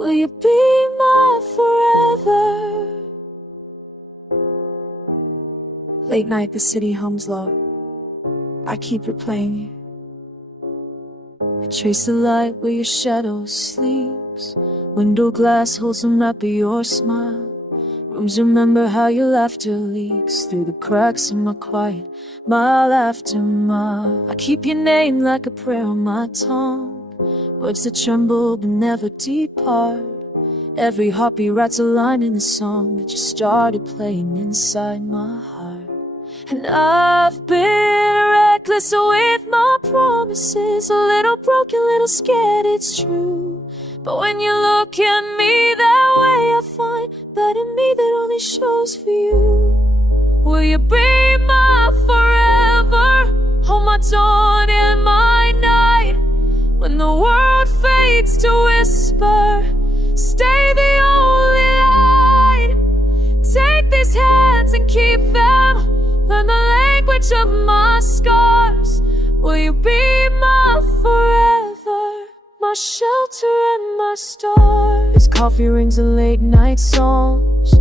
Will you be my forever? Late night, the city hums low. I keep replaying you. I trace the light where your shadow sleeps. Window glass holds a map of your smile. Rooms remember how your laughter leaks through the cracks in my quiet, mile after mile. I keep your name like a prayer on my tongue, words that tremble but never depart. Every heartbeat writes a line in a song that just started playing inside my heart. And I've been reckless with my promises, a little broken, little scared, it's true. But when you look at me that way, I find better me that only shows for you. Will you be my forever? Hold my dawn and my night. When the world fades to whisper, stay the only light. Take these hands and keep them. Learn the language of my scars. Will you be my forever? My shelter and my stars. His coffee rings and late night songs.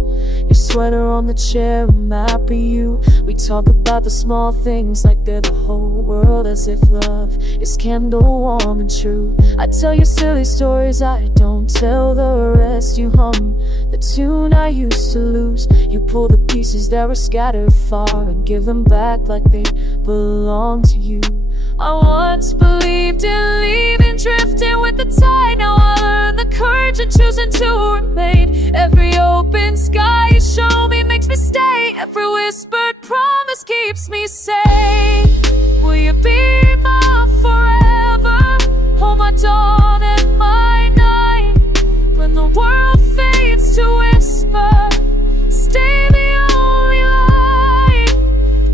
Your sweater on the chair, a map of you. We talk about the small things like they're the whole world, as if love is candle warm and true. I tell you silly stories, I don't tell the rest. You hum the tune I used to lose. You pull the pieces that were scattered far and give them back like they belong to you. I once believed in leaving, drifting with the tide. Now I learn the courage of choosing to remain. Every open sky you show me makes me stay. Every whispered promise keeps me safe. Will you be my forever? Hold my dawn and my night. When the world fades to whisper, stay the only light.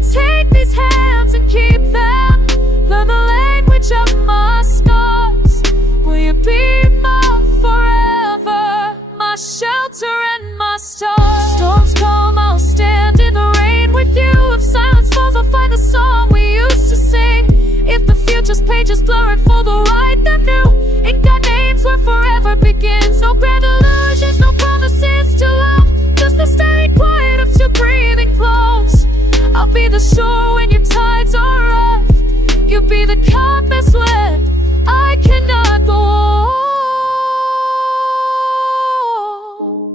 Take these hands and keep them. Learn the language of my scars. Will you be my forever? My shelter and my stars. Storms come, I'll stand in the rain with you. If silence falls, I'll find the song we used to sing. If the future's pages blurred for the right, then new ink got names where forever begins. No grand illusions, no promises to love, just the steady quiet of two breathing close. I'll be the shore when your tides are rough. You be the compass when I cannot go on.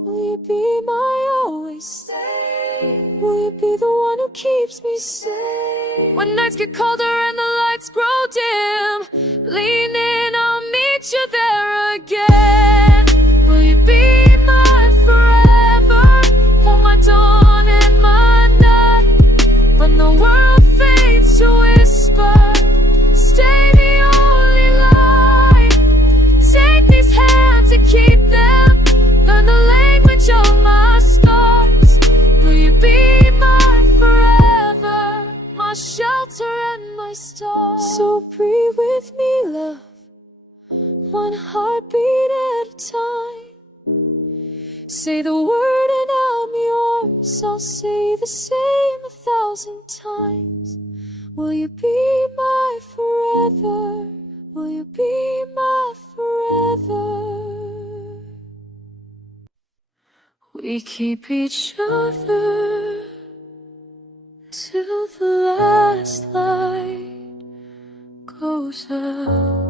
Will you be my always stay? Will you be the one who keeps me safe? When nights get colder and the lights grow dim, lean in, I'll meet you there again. Will you be my forever? Hold my dawn and my night. When the world fades to whisper, stay the only light. Take these hands and keep them. Learn the language of my scars. Will you be my forever? My shelter and my star. So breathe with me, love, one heartbeat at a time. Say the word and I'm yours. I'll say the same 1,000 times. Will you be my forever? Will you be my forever? We keep each other till the last light goes out.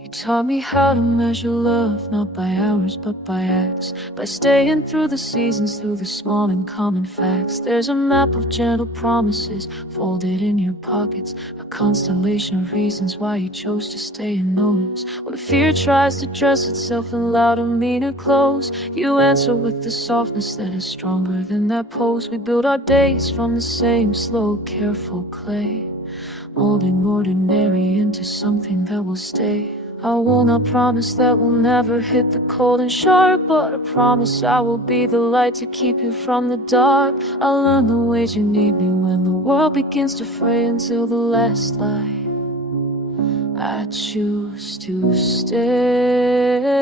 You taught me how to measure love, not by hours but by acts. By staying through the seasons, through the small and common facts. There's a map of gentle promises folded in your pockets, a constellation of reasons why you chose to stay and notice. When fear tries to dress itself in louder, meaner clothes, you answer with the softness that is stronger than that pose. We build our days from the same slow, careful clay, molding ordinary into something that will stay. I will not promise that we'll never hit the cold and sharp, but I promise I will be the light to keep you from the dark. I'll learn the ways you need me when the world begins to fray until the last light. I choose to stay.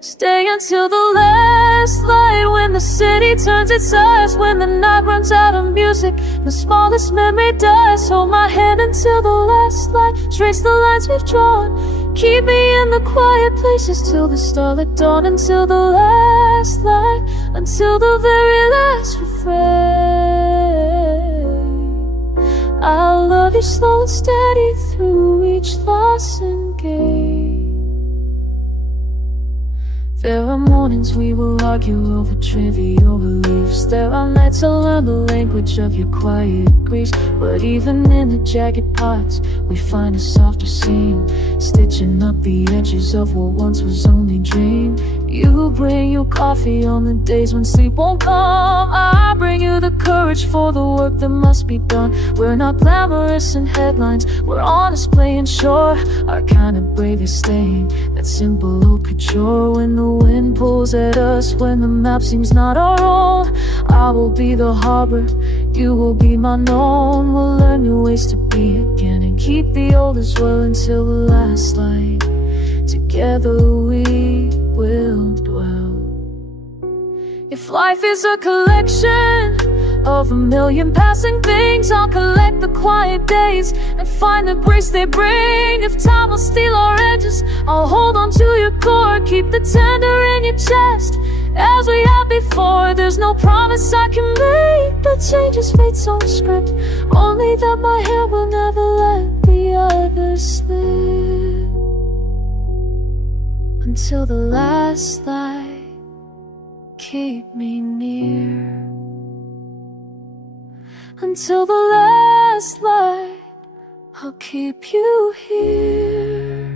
Stay until the last light. When the city turns its eyes, when the night runs out of music, the smallest memory dies. Hold my hand and until the last light. Trace the lines we've drawn. Keep me in the quiet places till the starlit dawn. Until the last light, until the very last refrain. I'll love you slow and steady through each loss and gain. There are mornings we will argue over trivial beliefs. There are nights I'll learn the language of your quiet griefs. But even in the jagged parts, we find a softer seam, stitching up the edges of what once was only dream. You bring your coffee on the days when sleep won't come. I bring you the courage for the work that must be done. We're not glamorous in headlines, we're honest, playing sure. Our kind of brave is staying, that simple haute couture. When the wind pulls at us, when the map seems not our own, I will be the harbor, you will be my known. We'll learn new ways to be again and keep the old as well until the last light. Together we will dwell. If life is a collection of a million passing things, I'll collect the quiet days and find the grace they bring. If time will steal our edges, I'll hold on to your core. Keep the tender in your chest as we had before. There's no promise I can make that changes fate's own script, only that my hand will never let the others slip. Until the last light, keep me near. Until the last light, I'll keep you here.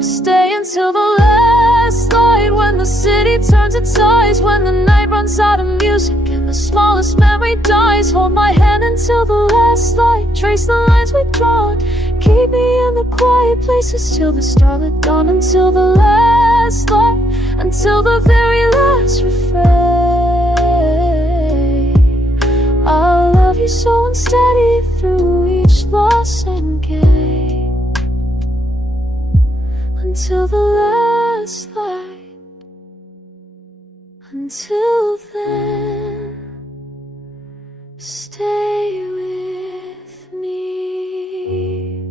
Stay until the last light, when the city turns its eyes, when the night runs out of music and the smallest memory dies. Hold my hand until the last light. Trace the lines we've drawn. Keep me in the quiet places till the starlit dawn. Until the last light, until the very last refrain. I'll love you so unsteady through each loss and gain. Until the last light. Until then, stay with me.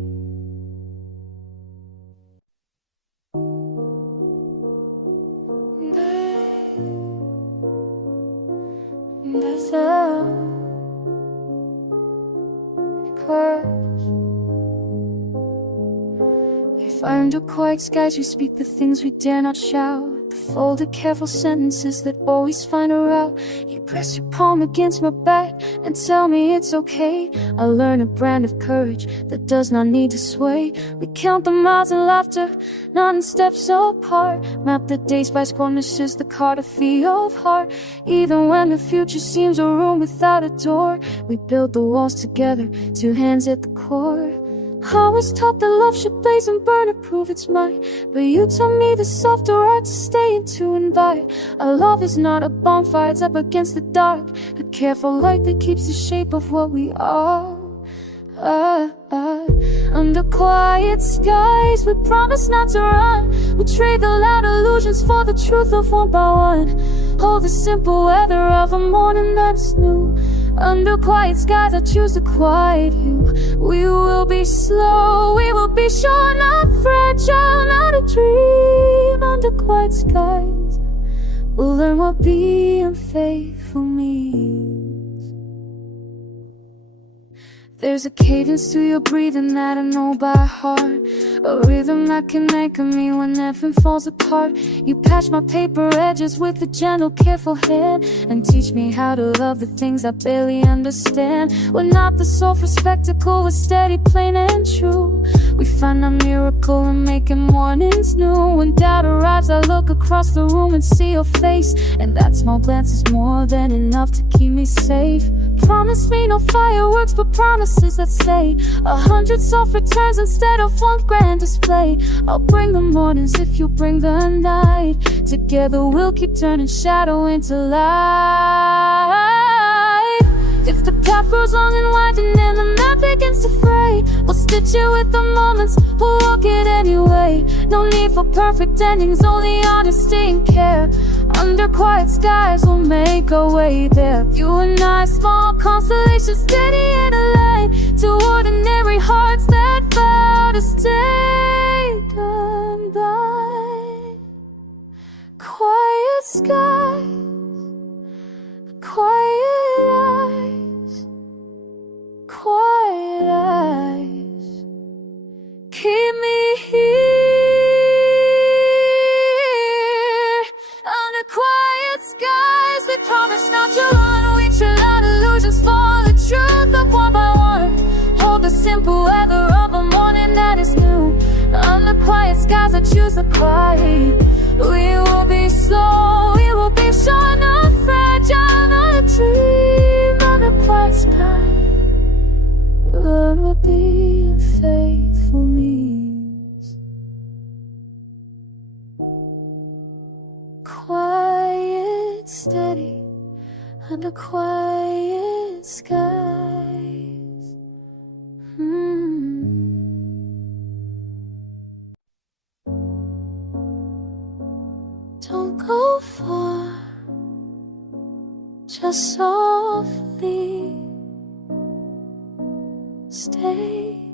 There's a curse. We find the quiet skies, we speak the things we dare not shout. The folded careful sentences that always find a route. You press your palm against my back and tell me it's okay. I learn a brand of courage that does not need to sway. We count the miles and laughter, not in steps apart. Map the days by skirmishes, the cartography of heart. Even when the future seems a room without a door, we build the walls together, two hands at the core. I was taught that love should blaze and burn to prove it's mine, but you taught me the softer art to stay and to invite. Our love is not a bonfire, it's up against the dark, a careful light that keeps the shape of what we are. Under quiet skies, we promise not to run. We trade the loud illusions for the truth of one by one. Hold the simple weather of a morning that's new. Under quiet skies, I choose to quiet you. We will be slow, we will be sure, not fragile, not a dream. Under quiet skies, we'll learn what being faithful means. There's a cadence to your breathing that I know by heart, a rhythm that can anchor me when everything falls apart. You patch my paper edges with a gentle, careful hand, and teach me how to love the things I barely understand. We're not the soul for spectacle, we're steady, plain and true. We find a miracle in making mornings new. When doubt arrives, I look across the room and see your face, and that small glance is more than enough to keep me safe. Promise me no fireworks, but promises that say 100 soft returns instead of one grand display. I'll bring the mornings if you bring the night. Together we'll keep turning shadow into light. If the path grows long and winding and the map begins to fray, we'll stitch it with the moments, we'll walk it anyway. No need for perfect endings, only honesty and care. Under quiet skies, we'll make our way there. You and I, small constellations, steady in a line toward an quiet skies, I choose the quiet. We will be slow, we will be sure, not fragile, not a dream on a quiet sky. Learn what being faithful means. Quiet, steady, under quiet skies. Don't go far, just softly stay.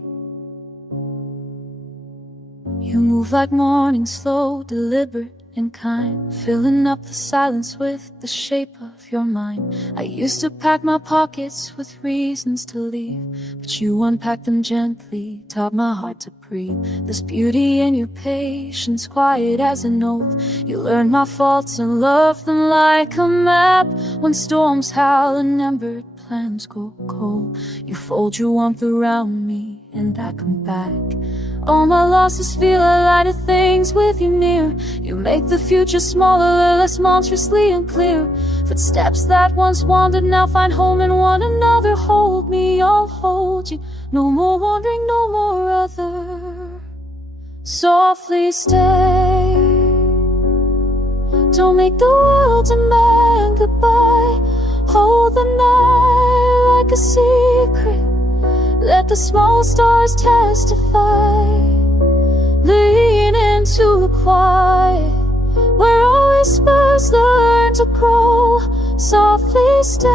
You move like morning, slow, deliberate and kind, filling up the silence with the shape of your mind. I used to pack my pockets with reasons to leave, but you unpacked them gently, taught my heart to breathe. There's beauty in your patience, quiet as an oath. You learned my faults and loved them like a map. When storms howl and embered plans go cold, you fold your warmth around me and I come back. All my losses feel a lighter things with you near. You make the future smaller, less monstrously unclear. Footsteps that once wandered now find home in one another. Hold me, I'll hold you. No more wandering, no more other. Softly stay. Don't make the world demand goodbye. Hold the night like a secret. Let the small stars testify. Lean into the quiet, where all whispers learn to grow. Softly stay,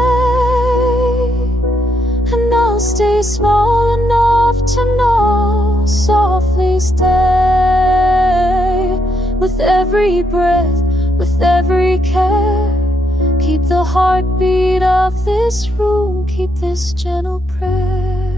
and I'll stay small enough to know. Softly stay, with every breath, with every care. Keep the heartbeat of this room, keep this gentle prayer.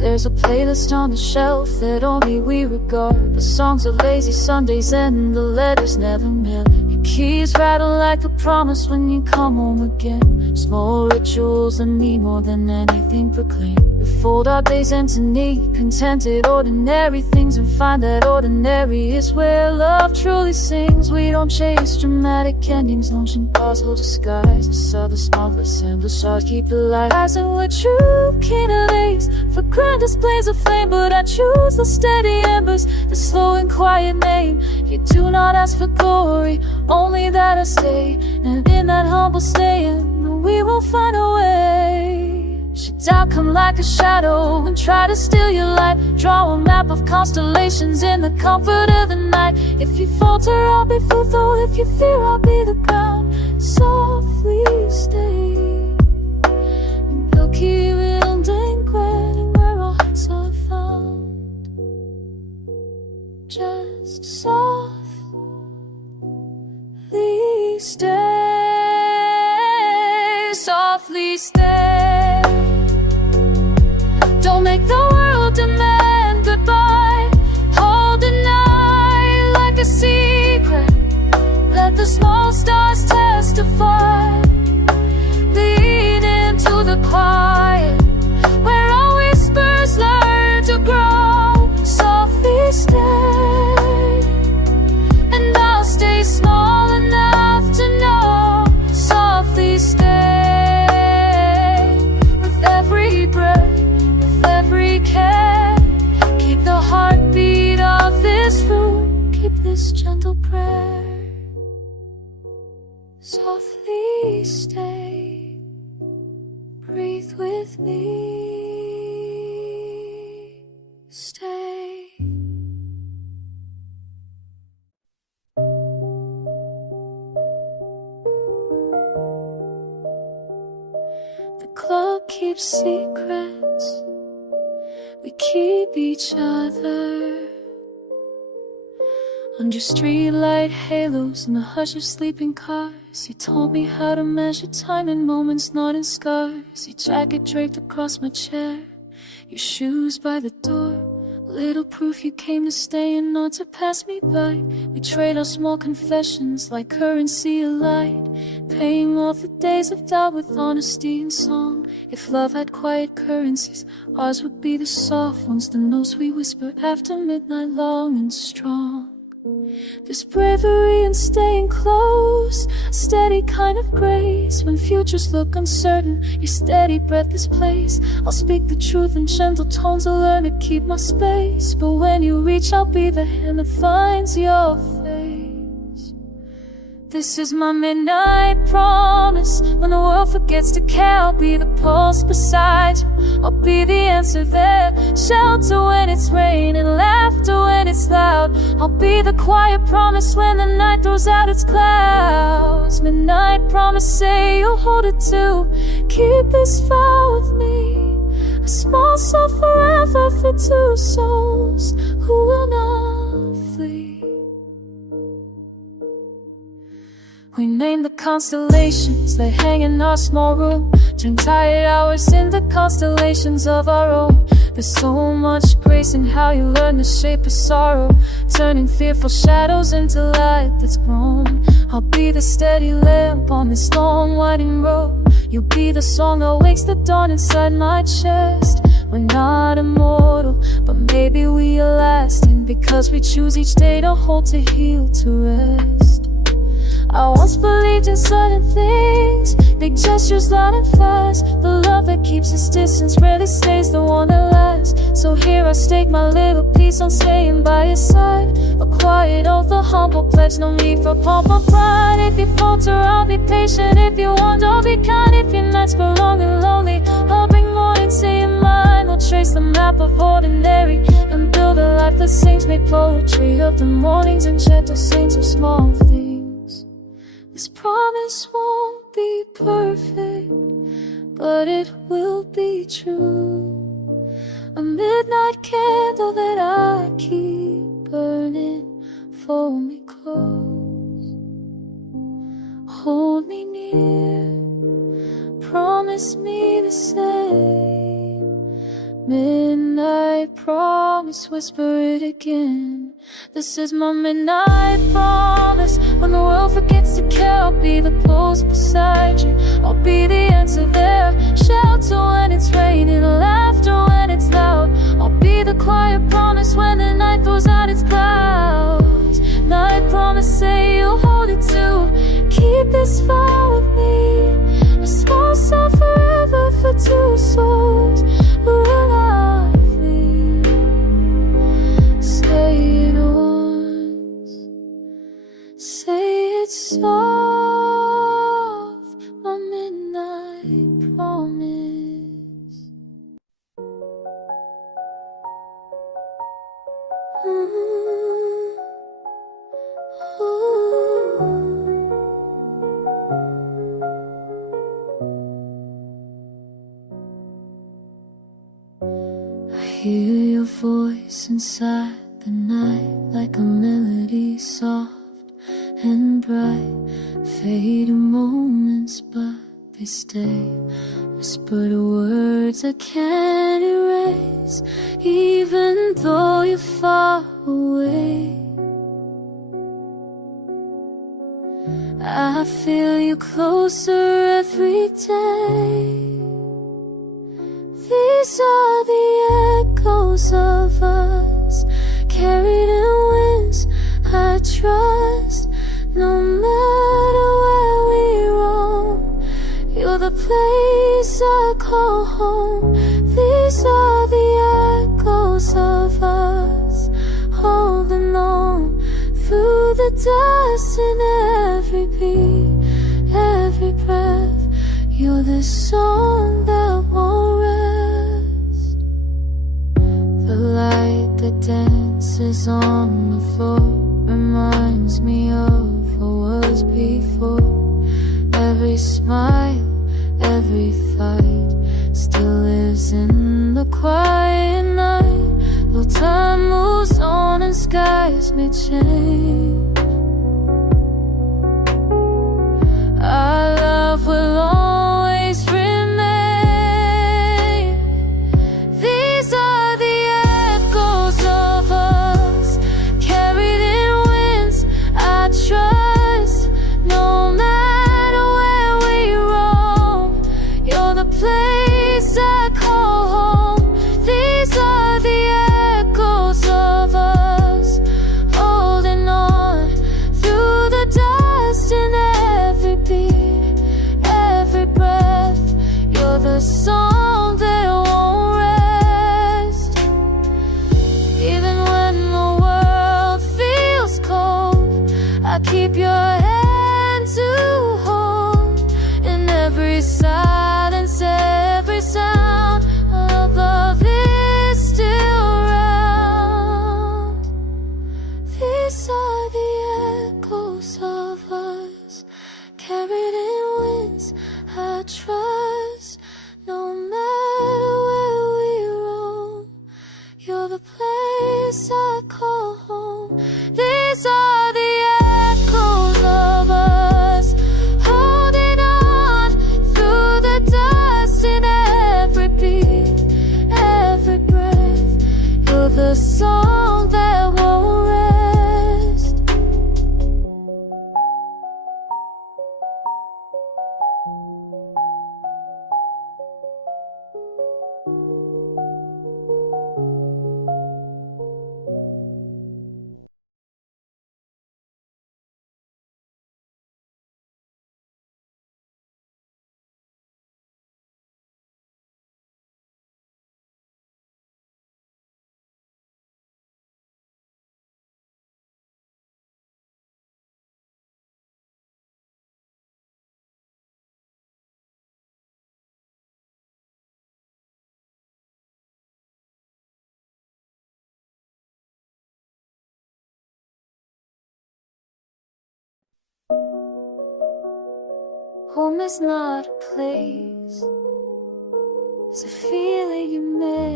There's a playlist on the shelf that only we regard. The songs of lazy Sundays and the letters never mailed. Your keys rattle like a promise when you come home again. Small rituals that mean more than anything proclaimed. We fold our days into neat, contented, ordinary things, and find that ordinary is where love truly sings. We don't chase dramatic endings, launching puzzle disguise. I saw the smallest and the stars keep the light. Eyes and we're true, keen and lace for grand displays of flame, but I choose the steady embers, the slow and quiet name. You do not ask for glory, only that I stay, and in that humble staying, we will find a way. Should doubt come like a shadow and try to steal your light, draw a map of constellations in the comfort of the night. If you falter, I'll be fruitful. If you fear, I'll be the ground. Softly stay, and we'll keep building grounding where our hearts are found. Just softly stay, softly stay. Don't make the world demand goodbye. Hold the night like a secret. Let the small stars testify. Lean into the quiet, where all whispers learn to grow. Softly stay, and I'll stay small enough to know. Softly stay, with every breath, every care. Keep the heartbeat of this room, keep this gentle prayer. Softly stay, breathe with me, stay. The club keeps secrets, we keep each other under streetlight halos in the hush of sleeping cars. You told me how to measure time in moments, not in scars. Your jacket draped across my chair, your shoes by the door, Little proof you came to stay and not to pass me by. We trade our small confessions like currency allied, paying off the days of doubt with honesty and song. If love had quiet currencies, ours would be the soft ones, the notes we whisper after midnight, long and strong. There's bravery in staying close, a steady kind of grace. When futures look uncertain, your steady breath is place. I'll speak the truth in gentle tones, I'll learn to keep my space. But when you reach, I'll be the hand that finds your face. This is my midnight promise. When the world forgets to care, I'll be the pulse beside you. I'll be the answer there, shelter when it's raining, laughter when it's loud. I'll be the quiet promise when the night throws out its clouds. Midnight promise, say you'll hold it too. Keep this vow with me, a small soul forever for two souls who will not flee. We name the constellations that hang in our small room, turn tired hours into constellations of our own. There's so much grace in how you learn to shape a sorrow, turning fearful shadows into light that's grown. I'll be the steady lamp on this long winding road. You'll be the song that wakes the dawn inside my chest. We're not immortal, but maybe we are lasting, because we choose each day to hold, to heal, to rest. I once believed in certain things, big gestures loud and fast. The love that keeps its distance rarely stays the one that lasts. So here I stake my little piece on staying by your side, a quiet oath, a humble pledge, no need for pomp or pride. If you falter, I'll be patient. If you want, I'll be kind. If your nights grow long and lonely, I'll bring morning to your mind. We'll trace the map of ordinary and build a life that sings. Make poetry of the mornings and gentle saints of small things. This promise won't be perfect, but it will be true. A midnight candle that I keep burning for me close. Hold me near, promise me the same. Midnight promise, whisper it again. This is my midnight promise. When the world forgets to care, I'll be the pulse beside you. I'll be the answer there, shelter when it's raining, laughter when it's loud. I'll be the quiet promise when the night throws out its clouds. Night promise, say you'll hold it too. Keep this vow with me, a small soul forever for two souls who will not flee. Say it once, say it soft, my midnight promise. I hear your voice inside the night, like a melody soft and bright. Fading moments, but they stay. Whispered words I can't erase, even though you're far away. I feel you closer every day. These are the echoes of us, carried in winds I trust. No matter where we roam, you're the place I call home. These are the echoes of us, holding on through the dust in every beat, every breath. You're the song that won't rest. The light that dances on the floor reminds me of what was before. Every smile, every fight still lives in the quiet night. Though time moves on and skies may change, our love will always remain. These are the echoes I call home. These are the echoes of us, holding on through the dust in every beat, every breath. You're the song that won't rest. Even when the world feels cold, I keep your hand to hold. In every silence, every sound, our love is still around. These are the echoes of us, carried in winds I trust. No matter where we roam, you're the place I call home. These are the echoes of us, holding on through the dust in every beat, every breath. You're the song that won't rest. Home is not a place, it's a feeling you make.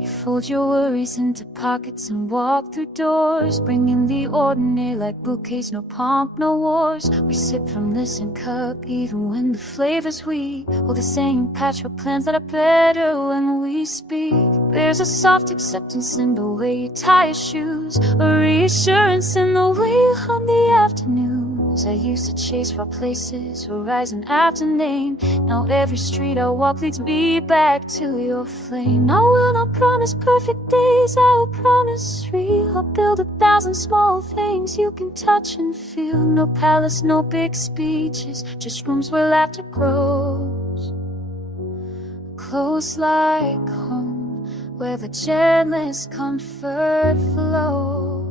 You fold your worries into pockets and walk through doors, bringing the ordinary like bouquets, no pomp, no wars. We sip from this same cup even when the flavor's weak. Hold the same patchwork plans that are better when we speak. There's a soft acceptance in the way you tie your shoes, a reassurance in the way you hum the afternoons. I used to chase far places, horizon after name. Now every street I walk leads me back to your flame. I will not promise perfect days, I will promise real. I'll build 1,000 small things you can touch and feel. No palace, no big speeches, just rooms where laughter grows. Close like home, where the gentlest comfort flows.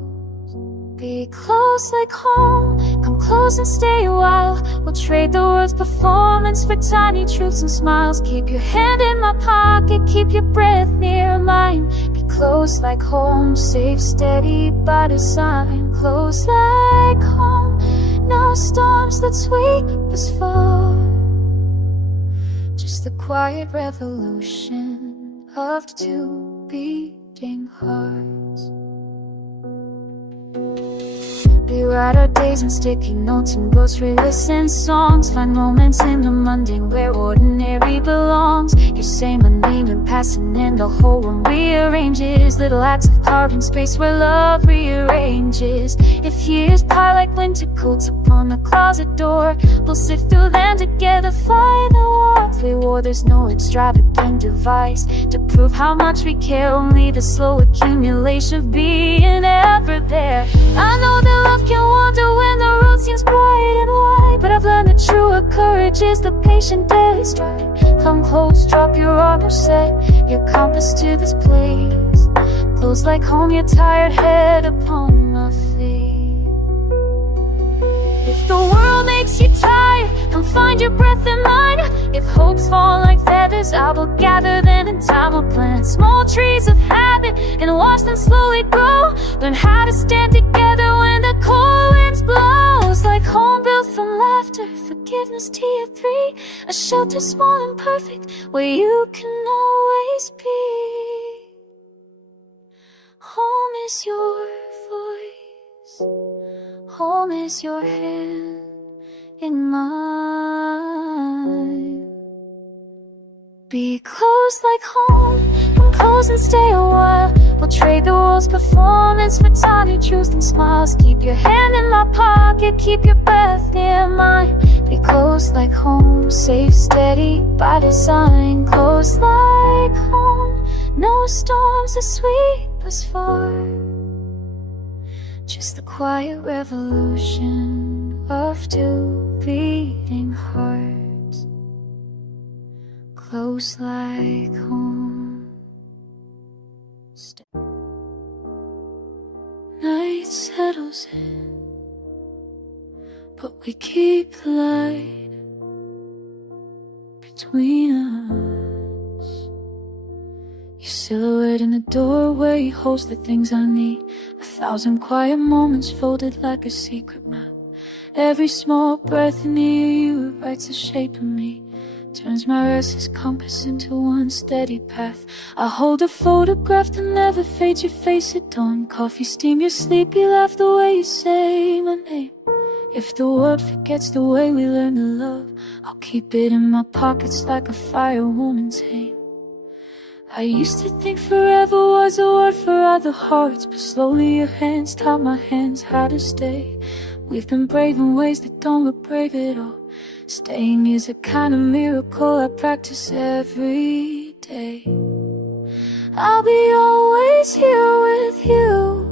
Be close like home, come close and stay a while. We'll trade the world's performance for tiny truths and smiles. Keep your hand in my pocket, keep your breath near mine. Be close like home, safe, steady by design. Close like home, no storms that sweep us far. Just the quiet revolution of two beating hearts. We write our days in sticky notes and grocery lists and songs. Find moments in the mundane where ordinary belongs. You say my name in passing and the whole room rearranges. Little acts of carving space where love rearranges. If years pile like winter coats upon the closet door, we'll sit through them together, find the warmth we wore. There's no extravagant device to prove how much we care, only the slow accumulation of being ever there. I know that love can wander when the road seems bright and wide, but I've learned that truer courage is the patient daily stride. Come close, drop your armor, set your compass to this place. Close like home, your tired head upon my feet. If the world makes you tired, come find your breath in mine. If hopes fall like feathers, I will gather them in time. We'll plant small trees of habit and watch them slowly grow. Learn how to stand together when the cold winds blows. Like home built from laughter, forgiveness, tier 3. A shelter small and perfect where you can always be. Home is your voice, home is your hand in mine. Be close like home, come close and stay a while. We'll trade the world's performance for tiny truths and smiles. Keep your hand in my pocket, pocket, keep your breath near mine. Be close like home, safe, steady by design. Close like home, no storms that sweep us far. Just the quiet revolution of two beating hearts. Close like home. Night settles in, but we keep the light between us. Your silhouette in the doorway holds the things I need. 1,000 quiet moments folded like a secret map. Every small breath near you writes the shape of me. Turns my restless compass into one steady path. I hold a photograph that never fades, your face at dawn. Coffee steam, your sleepy laugh, the way you say my name. If the world forgets the way we learn to love, I'll keep it in my pockets like a fire woman's aim. I used to think forever was a word for other hearts, but slowly your hands taught my hands how to stay. We've been brave in ways that don't look brave at all. Staying is a kind of miracle I practice every day. I'll be always here with you.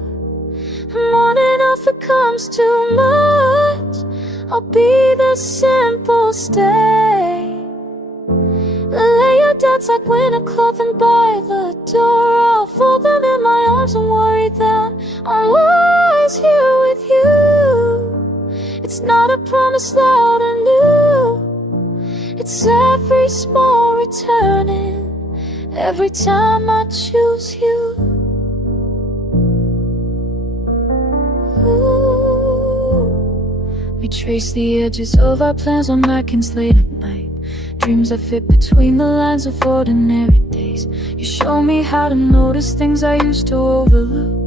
More than enough, it comes too much. I'll be the simple stay. Lay your doubts like winter clothing by the door. I'll fold them in my arms and worry that I'm always here with you. It's not a promise loud or new. It's every small returning, every time I choose you. Ooh. We trace the edges of our plans on napkins late at night. Dreams that fit between the lines of ordinary days. You show me how to notice things I used to overlook.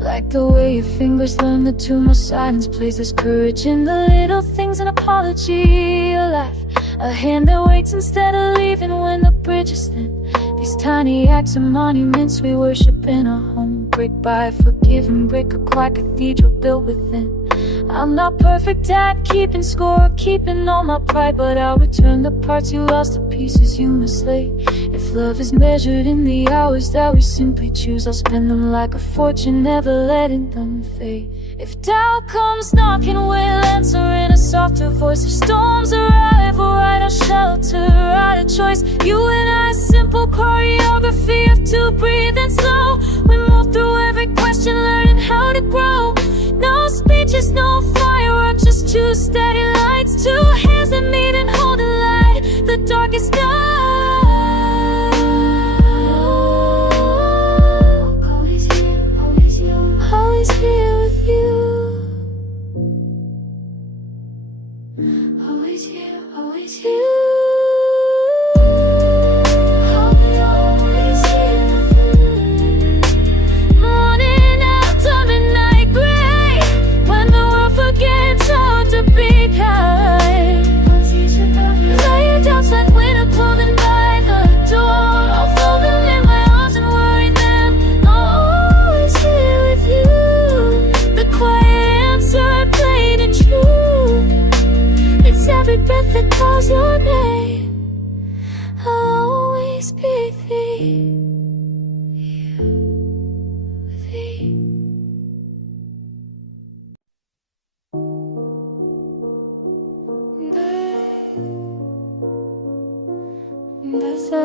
Like the way your fingers learn the tune of silence plays. There's courage in the little things, an apology, a laugh, a hand that waits instead of leaving when the bridge is thin. These tiny acts are monuments we worship in our home. Brick by forgiving brick, a quiet cathedral built within. I'm not perfect at keeping score, keeping all my pride, but I'll return the parts you lost, the pieces you mislaid. If love is measured in the hours that we simply choose, I'll spend them like a fortune, never letting them fade. If doubt comes knocking, we'll answer in a softer voice. If storms arrive, we'll write our shelter, write a choice. You and I, simple choreography of two breathing slow. We move through every question, learning how to grow. No speeches, no fireworks, just two steady lights. Two hands that meet and hold a light, the darkest night. Always here, always young. Always here with you. Always here, always you. Breath that calls your name, I'll always be with you, with you. There's a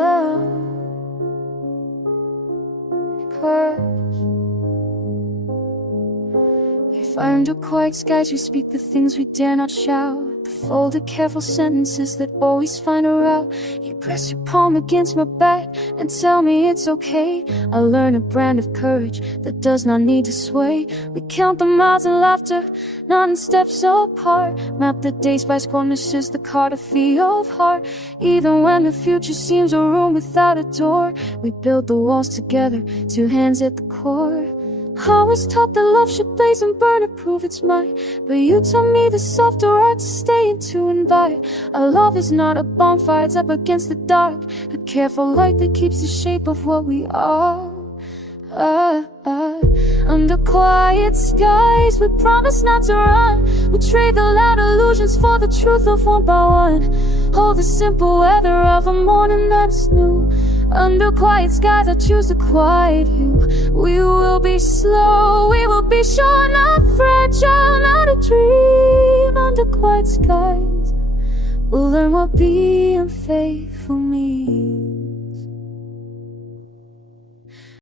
curse. We find our quiet skies, we speak the things we dare not shout. The folded careful sentences that always find a route. You press your palm against my back and tell me it's okay. I learn a brand of courage that does not need to sway. We count the miles of laughter, not in steps apart. Map the days by skirmishes, the cartography of heart. Even when the future seems a room without a door, we build the walls together, two hands at the core. I was taught that love should blaze and burn to prove it's mine, but you taught me the softer art to stay and to invite. Our love is not a bonfire, it's up against the dark, a careful light that keeps the shape of what we are. Under quiet skies, we promise not to run. We trade the loud illusions for the truth of one by one. Hold the simple weather of a morning that's new. Under quiet skies, I choose to quiet you. We will be slow, we will be sure, not fragile, not a dream. Under quiet skies, we'll learn what being faithful means.